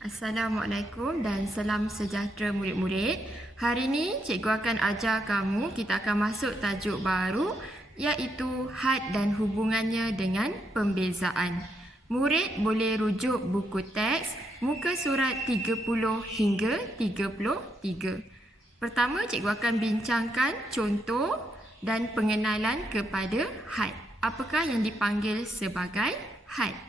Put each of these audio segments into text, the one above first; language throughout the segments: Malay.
Assalamualaikum dan salam sejahtera murid-murid. Hari ini cikgu akan ajar kamu, kita akan masuk tajuk baru iaitu had dan hubungannya dengan pembezaan. Murid boleh rujuk buku teks muka surat 30 hingga 33. Pertama, cikgu akan bincangkan contoh dan pengenalan kepada had. Apakah yang dipanggil sebagai had?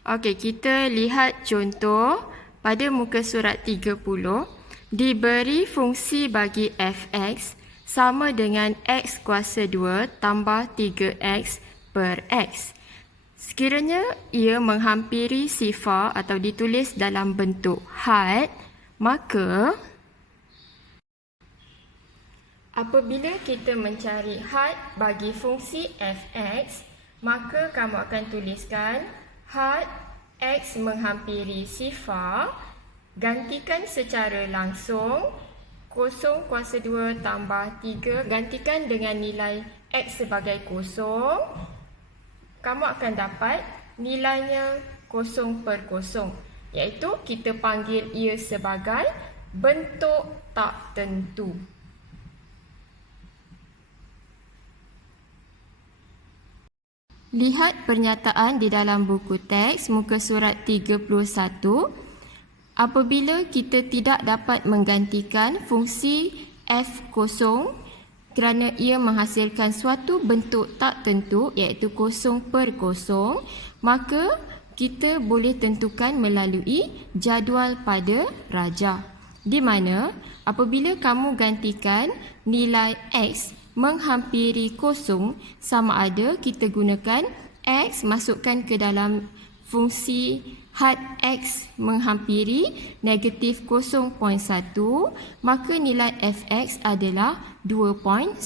Okey, kita lihat contoh pada muka surat 30. Diberi fungsi bagi fx sama dengan x kuasa 2 tambah 3x per x. Sekiranya ia menghampiri sifar atau ditulis dalam bentuk had, maka apabila kita mencari had bagi fungsi fx, maka kamu akan tuliskan had x menghampiri sifar, gantikan secara langsung 0 kuasa 2 tambah 3, gantikan dengan nilai x sebagai 0, kamu akan dapat nilainya 0 per 0, iaitu kita panggil ia sebagai bentuk tak tentu. Lihat pernyataan di dalam buku teks muka surat 31. Apabila kita tidak dapat menggantikan fungsi f0 kerana ia menghasilkan suatu bentuk tak tentu iaitu 0 per 0, maka kita boleh tentukan melalui jadual pada rajah. Di mana apabila kamu gantikan nilai x menghampiri 0, sama ada kita gunakan x masukkan ke dalam fungsi had x menghampiri negatif 0.1, maka nilai fx adalah 2.9.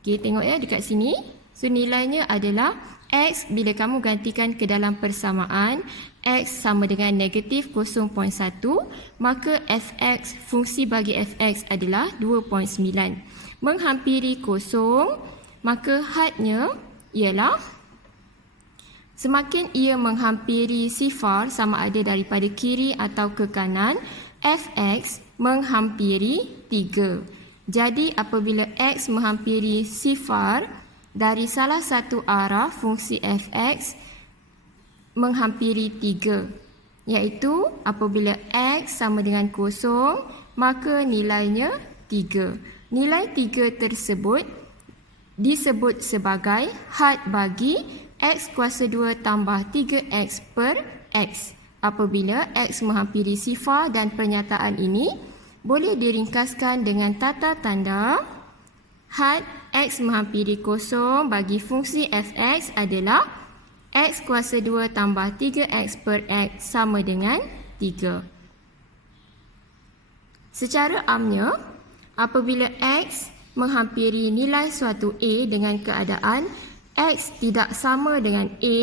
Okey, tengok ya dekat sini. So nilainya adalah x bila kamu gantikan ke dalam persamaan x sama dengan negatif 0.1, maka fx, fungsi bagi fx adalah 2.9. Menghampiri 0, maka hadnya ialah semakin ia menghampiri sifar sama ada daripada kiri atau ke kanan, fx menghampiri 3. Jadi apabila x menghampiri sifar dari salah satu arah, fungsi fx menghampiri 3, iaitu apabila x sama dengan 0, maka nilainya 3. Nilai 3 tersebut disebut sebagai had bagi x kuasa 2 tambah 3x per x. Apabila x menghampiri sifar, dan pernyataan ini boleh diringkaskan dengan tata tanda had x menghampiri 0 bagi fungsi fx adalah x kuasa 2 tambah 3x per x sama dengan 3. Secara amnya, apabila x menghampiri nilai suatu a dengan keadaan x tidak sama dengan a,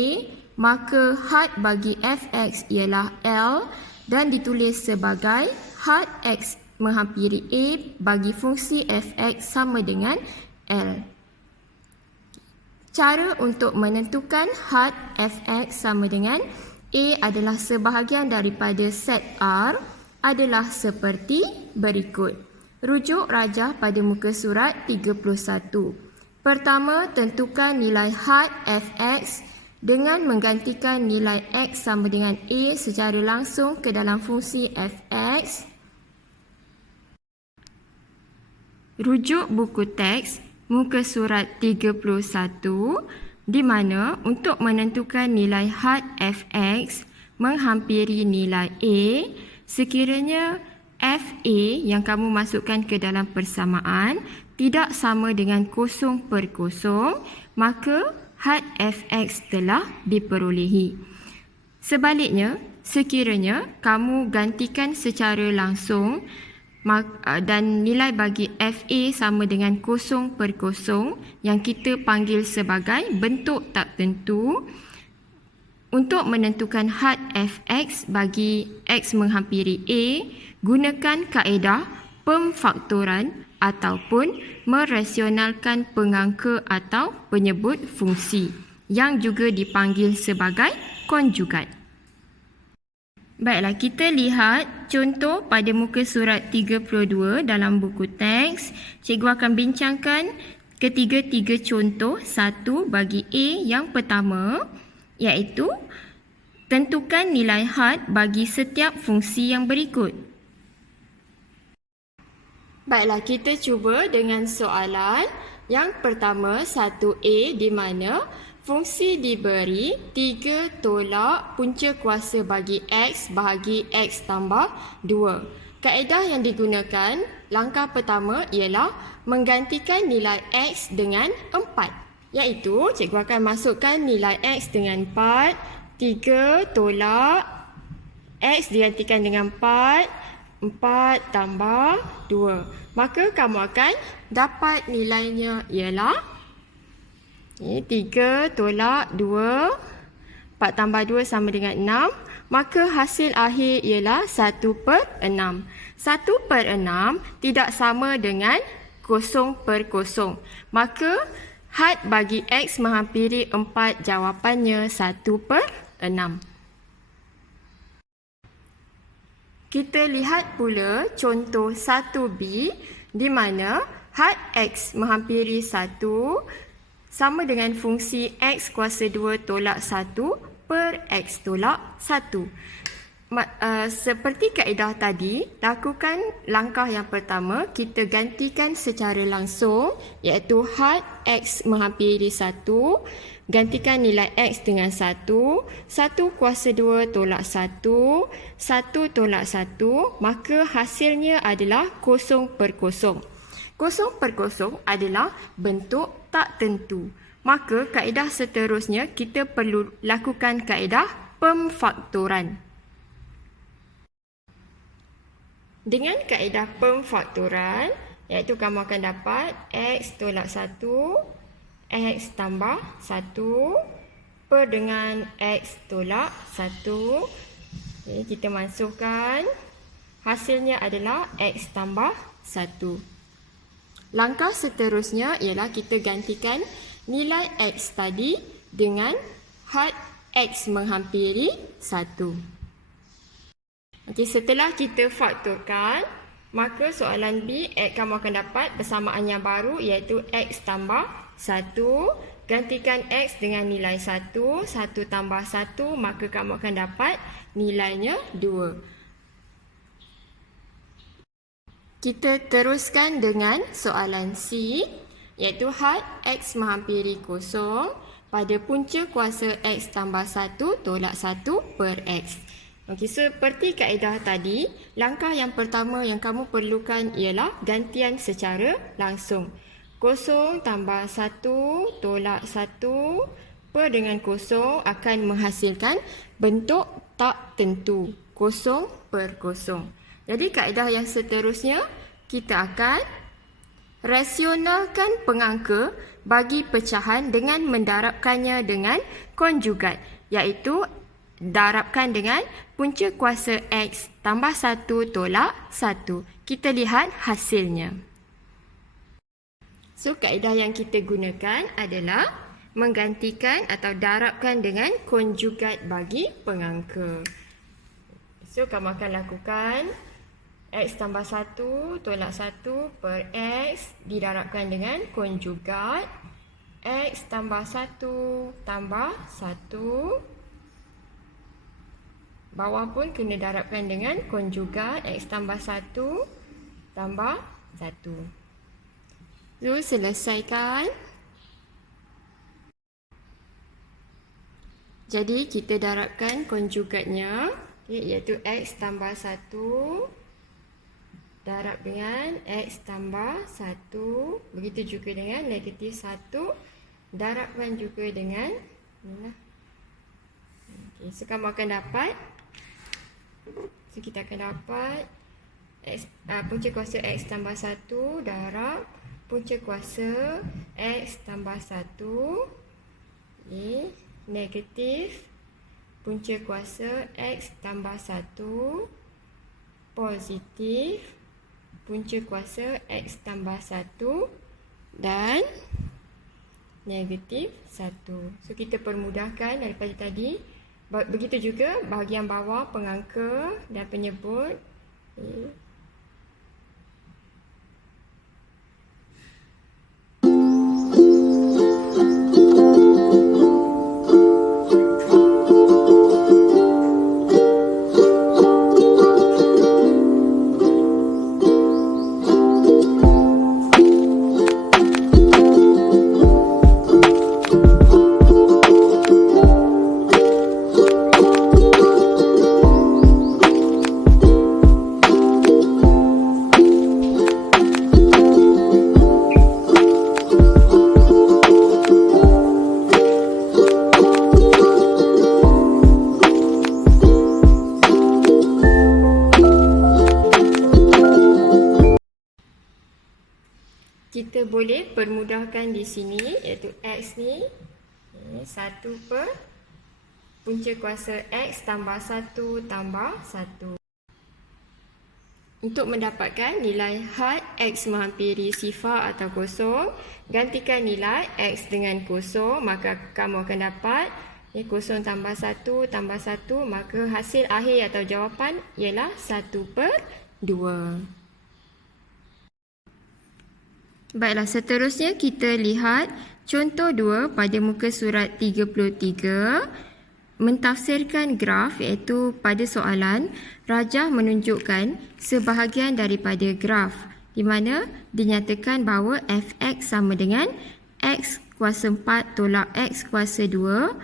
maka had bagi fx ialah L dan ditulis sebagai had x menghampiri a bagi fungsi fx sama dengan L. Cara untuk menentukan had fx sama dengan a adalah sebahagian daripada set R adalah seperti berikut. Rujuk rajah pada muka surat 31. Pertama, tentukan nilai had fx dengan menggantikan nilai x sama dengan a secara langsung ke dalam fungsi fx. Rujuk buku teks muka surat 31, di mana untuk menentukan nilai had fx menghampiri nilai a, sekiranya fa yang kamu masukkan ke dalam persamaan tidak sama dengan 0 per 0, maka had fx telah diperolehi. Sebaliknya, sekiranya kamu gantikan secara langsung dan nilai bagi fa sama dengan 0 per 0 yang kita panggil sebagai bentuk tak tentu, untuk menentukan had fx bagi x menghampiri a, gunakan kaedah pemfaktoran ataupun merasionalkan pengangka atau penyebut fungsi. yang juga dipanggil sebagai konjugat. Baiklah, kita lihat contoh pada muka surat 32 dalam buku teks. Cikgu akan bincangkan ketiga-tiga contoh. Satu bagi A yang pertama, iaitu tentukan nilai had bagi setiap fungsi yang berikut. Baiklah, kita cuba dengan soalan yang pertama 1A di mana fungsi diberi 3 tolak punca kuasa bagi X bahagi X tambah 2. Kaedah yang digunakan, langkah pertama ialah menggantikan nilai X dengan 4. Iaitu, cikgu akan masukkan nilai X dengan 4. 3 tolak X digantikan dengan 4. 4 tambah 2. Maka kamu akan dapat nilainya ialah 3 tolak 2. 4 tambah 2 sama dengan 6. Maka hasil akhir ialah 1/6. 1/6 tidak sama dengan 0/0. Maka had bagi X menghampiri 4, jawapannya 1/6. Kita lihat pula contoh 1B di mana had X menghampiri 1 sama dengan fungsi X kuasa 2 tolak 1 per X tolak 1. Seperti kaedah tadi, lakukan langkah yang pertama, kita gantikan secara langsung, iaitu had X menghampiri 1, gantikan nilai X dengan 1, 1 kuasa 2 tolak 1, 1 tolak 1, maka hasilnya adalah 0/0. 0/0 adalah bentuk tak tentu. Maka kaedah seterusnya, kita perlu lakukan kaedah pemfaktoran. Dengan kaedah pemfaktoran, iaitu kamu akan dapat X tolak 1, X tambah 1 per dengan X tolak 1. Okay, kita masukkan. Hasilnya adalah X tambah 1. Langkah seterusnya ialah kita gantikan nilai X tadi dengan had X menghampiri 1. Okey, setelah kita faktorkan, maka soalan B, kamu akan dapat persamaan yang baru iaitu X tambah 1. Gantikan X dengan nilai 1. 1 tambah 1, maka kamu akan dapat nilainya 2. Kita teruskan dengan soalan C, iaitu had X menghampiri 0 pada punca kuasa X tambah 1 tolak 1 per X. Okey, seperti kaedah tadi, langkah yang pertama yang kamu perlukan ialah gantian secara langsung. 0 tambah 1 tolak 1 per dengan 0 akan menghasilkan bentuk tak tentu, 0/0. Jadi kaedah yang seterusnya, kita akan rasionalkan pengangka bagi pecahan dengan mendarabkannya dengan konjugat, iaitu darabkan dengan punca kuasa X tambah 1 tolak 1. Kita lihat hasilnya. So, kaedah yang kita gunakan adalah menggantikan atau darabkan dengan konjugat bagi pengangka. So, kamu akan lakukan X tambah 1 tolak 1 per X didarabkan dengan konjugat X tambah 1 tambah 1. Bawah pun kena darabkan dengan konjugat X tambah 1 tambah 1. So, selesaikan. Jadi, kita darabkan konjugatnya, iaitu X tambah 1 darab dengan X tambah 1. Begitu juga dengan negatif 1. Darabkan juga dengan okay, so kamu akan dapat, so kita akan dapat X, punca kuasa X tambah 1 darab punca kuasa X tambah 1 okay, negatif punca kuasa X tambah 1 positif punca kuasa X tambah 1 dan negatif 1. So, kita permudahkan daripada tadi. Begitu juga bahagian bawah pengangka dan penyebut. Okay. Kita boleh permudahkan di sini, iaitu X ni 1 per punca kuasa X tambah 1 tambah 1. Untuk mendapatkan nilai had X menghampiri sifar atau kosong, gantikan nilai X dengan kosong, maka kamu akan dapat kosong tambah 1 tambah 1, maka hasil akhir atau jawapan ialah 1 per 2. Baiklah, seterusnya kita lihat contoh 2 pada muka surat 33. Mentafsirkan graf, iaitu pada soalan, Rajah menunjukkan sebahagian daripada graf di mana dinyatakan bahawa fx sama dengan x kuasa 4 tolak x kuasa 2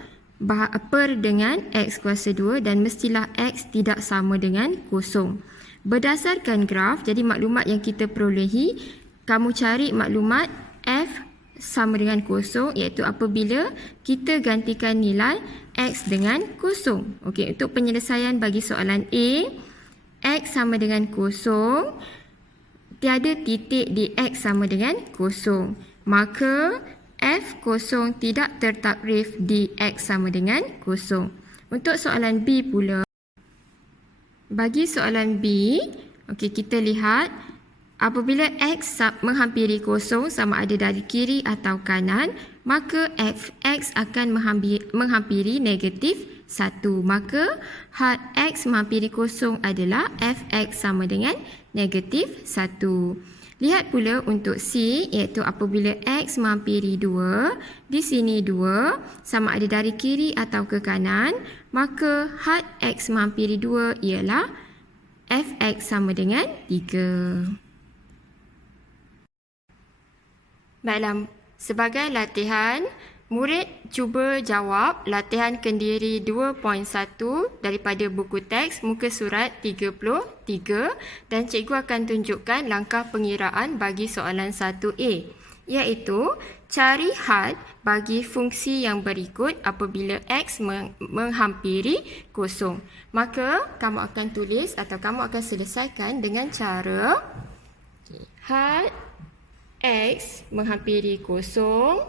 per dengan x kuasa 2 dan mestilah x tidak sama dengan kosong. Berdasarkan graf, jadi maklumat yang kita perolehi, kamu cari maklumat f sama dengan kosong, iaitu apabila kita gantikan nilai x dengan kosong. Okey, untuk penyelesaian bagi soalan A, x sama dengan kosong, tiada titik di x sama dengan kosong, maka f kosong tidak tertakrif di x sama dengan kosong. Untuk soalan B pula, bagi soalan B, okey, kita lihat apabila x menghampiri kosong sama ada dari kiri atau kanan, maka fx akan menghampiri negatif 1. Maka had x menghampiri kosong adalah fx sama dengan negatif 1. Lihat pula untuk C, iaitu apabila x menghampiri 2, di sini 2 sama ada dari kiri atau ke kanan, maka had x menghampiri 2 ialah fx sama dengan 3. Baiklah, sebagai latihan, murid cuba jawab latihan kendiri 2.1 daripada buku teks muka surat 33 dan cikgu akan tunjukkan langkah pengiraan bagi soalan 1A, iaitu cari had bagi fungsi yang berikut apabila x menghampiri kosong. Maka kamu akan tulis atau kamu akan selesaikan dengan cara had x menghampiri kosong,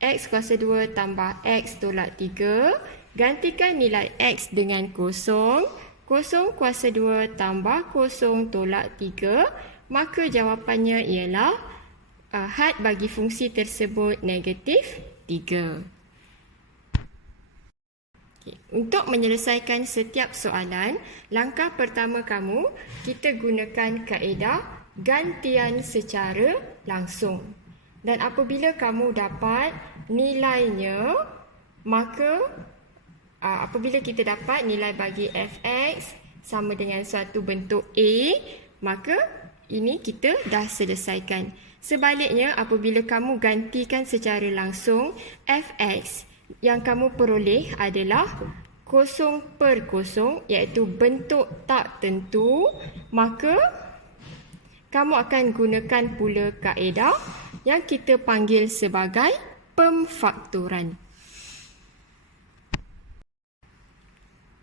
x kuasa 2 tambah x tolak 3, gantikan nilai x dengan kosong, kosong kuasa 2 tambah kosong tolak 3, maka jawapannya ialah had bagi fungsi tersebut negatif 3. Okay. Untuk menyelesaikan setiap soalan, langkah pertama kamu, kita gunakan kaedah gantian secara langsung. Dan apabila kamu dapat nilainya, maka apabila kita dapat nilai bagi fx sama dengan suatu bentuk A, maka ini kita dah selesaikan. Sebaliknya, apabila kamu gantikan secara langsung, fx yang kamu peroleh adalah kosong per kosong, iaitu bentuk tak tentu, maka kamu akan gunakan pula kaedah yang kita panggil sebagai pemfaktoran.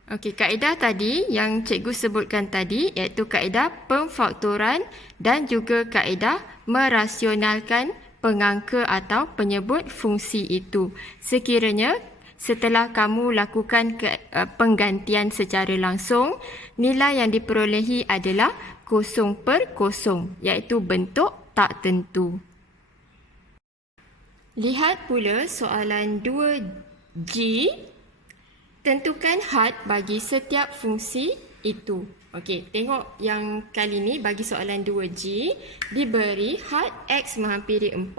Okey, kaedah tadi yang cikgu sebutkan tadi iaitu kaedah pemfaktoran dan juga kaedah merasionalkan pengangka atau penyebut fungsi itu. Sekiranya setelah kamu lakukan penggantian secara langsung, nilai yang diperolehi adalah kosong per kosong, iaitu bentuk tak tentu. Lihat pula soalan 2G. Tentukan had bagi setiap fungsi itu. Okey, tengok yang kali ni bagi soalan 2G. Diberi had X menghampiri 4.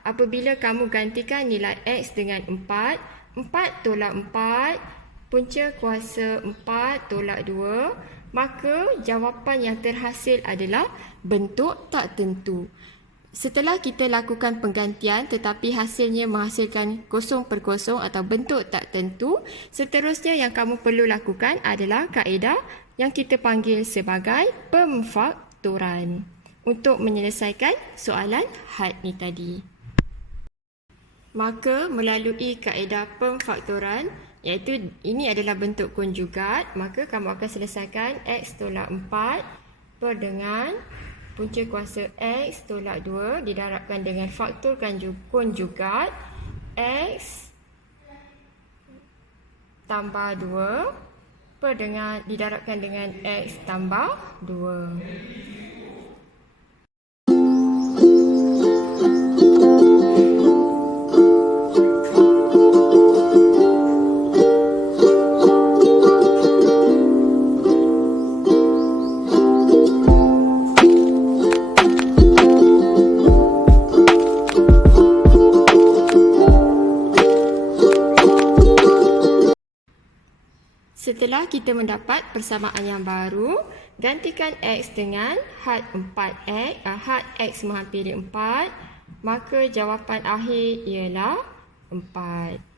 Apabila kamu gantikan nilai X dengan 4, 4 tolak 4, punca kuasa 4 tolak 2, maka jawapan yang terhasil adalah bentuk tak tentu. Setelah kita lakukan penggantian tetapi hasilnya menghasilkan kosong per kosong atau bentuk tak tentu, seterusnya yang kamu perlu lakukan adalah kaedah yang kita panggil sebagai pemfaktoran untuk menyelesaikan soalan had ni tadi. Maka melalui kaedah pemfaktoran, iaitu ini adalah bentuk konjugat, maka kamu akan selesaikan X tolak 4 per dengan punca kuasa X tolak 2 didarabkan dengan faktor konjugat X tambah 2 per dengan didarabkan dengan X tambah 2. Setelah kita mendapat persamaan yang baru, gantikan X dengan had 4X, had X menghampiri 4, maka jawapan akhir ialah 4.